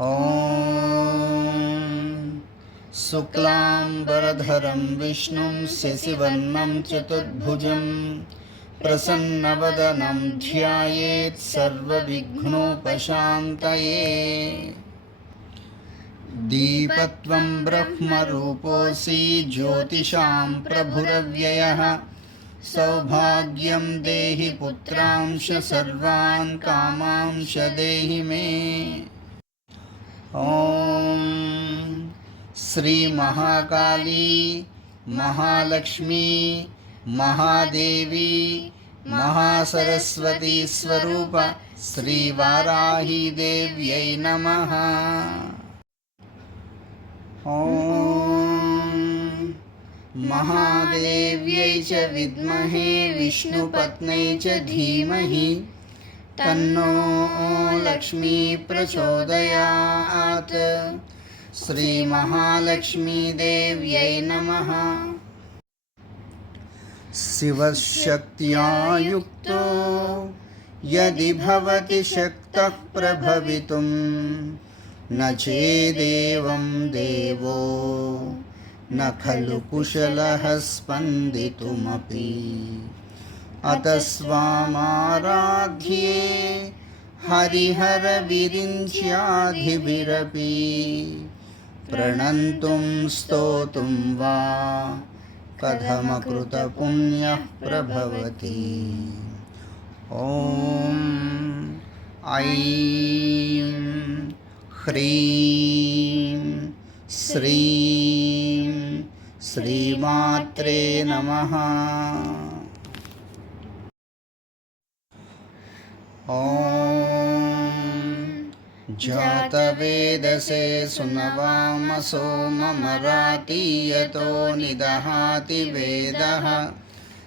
ॐ शुक्लाम्बरधरं विष्णुं शशिवर्णं चतुर्भुजं प्रसन्नवदनं ध्यायेत् सर्वविघ्नोपशान्तये। दीपत्वं ब्रह्मरूपोऽसि ज्योतिषां प्रभुरव्ययः, सौभाग्यं देहि पुत्रांश सर्वान् कामांश देहि मे। श्रीमहाकाली, महालक्ष्मी, महादेवी, महासरस्वती स्वरूप श्रीवाराही देव्यै नमः। ॐ महादेव्यै च विद्महे, विष्णुपत्नै च धीमहि, तन्नो लक्ष्मी प्रचोदयात्। श्रीमहालक्ष्मीदेव्यै नमः। शिवशक्त्या युक्तो यदि भवति शक्तः प्रभवितुं न चेदेवं देवो, न खलु कुशलः स्पन्दितुमपि। अतस्वामाराध्ये हरिहरविरिञ्च्याधिभिरपि। प्रणन्तुं स्तोतुं वा। कथमकृतपुण्यः प्रभवति। ॐ ऐं ह्रीं श्रीं श्रीमात्रे नमः। ॐ जातवेदसे सुनवामसो ममरातीयतो निदहाति वेदः।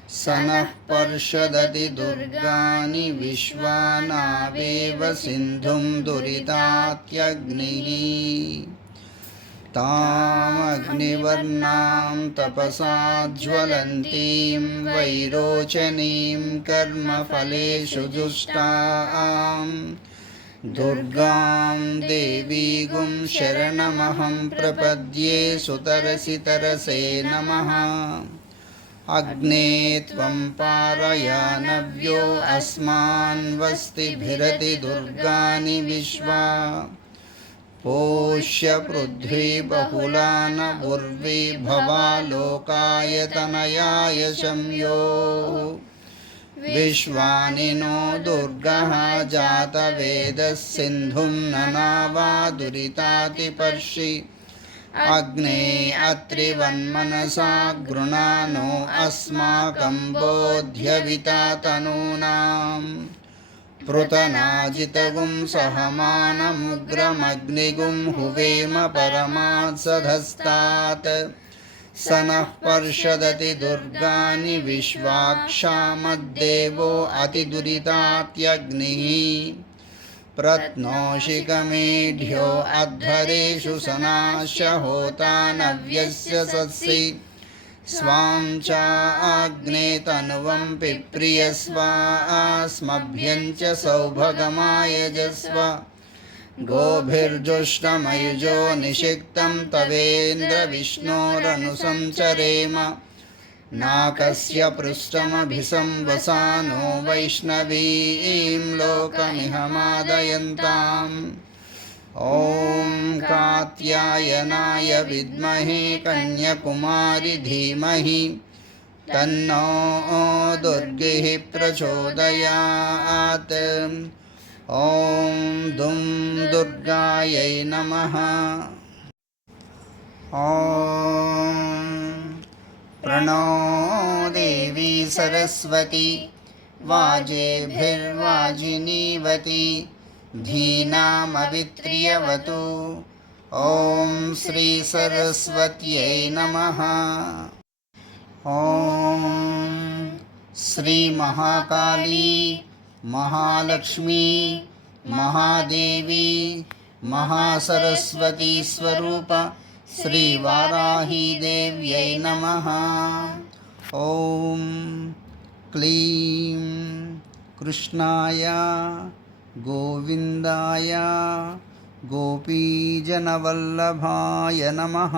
स नः पर्षदति दुर्गानि विश्वानावेव सिन्धुं दुरितात्यग्निः। तामग्निवर्णां तपसा ज्वलन्तीं वैरोचनीं कर्मफलेषु जुष्टाम् दुर्गां देवीगुं शरणमहं प्रपद्ये सुतरसि तरसे नमः। अग्ने त्वं पारयानव्यो अस्मान् वस्तिभिरति दुर्गानि विश्वा। पोष्य पृथ्वी बहुला न उर्वी भवा लोकायतनयाय शम्यो। विश्वानि नो दुर्गः जातवेदः सिन्धुं ननावा दुरितातिपर्षि अग्ने अत्रिवन्मनसा गृणानो अस्माकं बोध्यविता तनूनाम् पृतनाजितगुं सहमानमुग्रमग्निगुं हुवेम परमात्सधस्तात् स नः पर्षदति दुर्गानि विश्वाक्षामद्देवो अतिदुरितात्यग्निः प्रत्नोषिकमेढ्यो अध्वरेषु सनाश्य होता नव्यस्य सत्सि स्वां चाग्ने तनुवं पिप्रियस्वास्मभ्यं च सौभगमायजस्व गोभिर्जुष्टमयुजो निषिक्तं तवेन्द्रविष्णोरनुसञ्चरेम। नाकस्य पृष्ठमभिसंवसानो वैष्णवीं लोकमिहमादयन्ताम्। ॐ कात्यायनाय विद्महे कन्यकुमारि धीमहि तन्नो दुर्गिः प्रचोदयात् ॐ दुं दुर्गायै नमः। ॐ प्रणो देवी सरस्वती वाजेभिर्वाजिनीवती धीनामवित्र्यवतु। ॐ श्रीसरस्वत्यै नमः। ॐ श्रीमहाकाली महालक्ष्मी महादेवी महासरस्वती स्वरूप श्रीवाराही देव्यै नमः। ॐ क्लीं कृष्णाय गोविन्दाय गोपीजनवल्लभाय नमः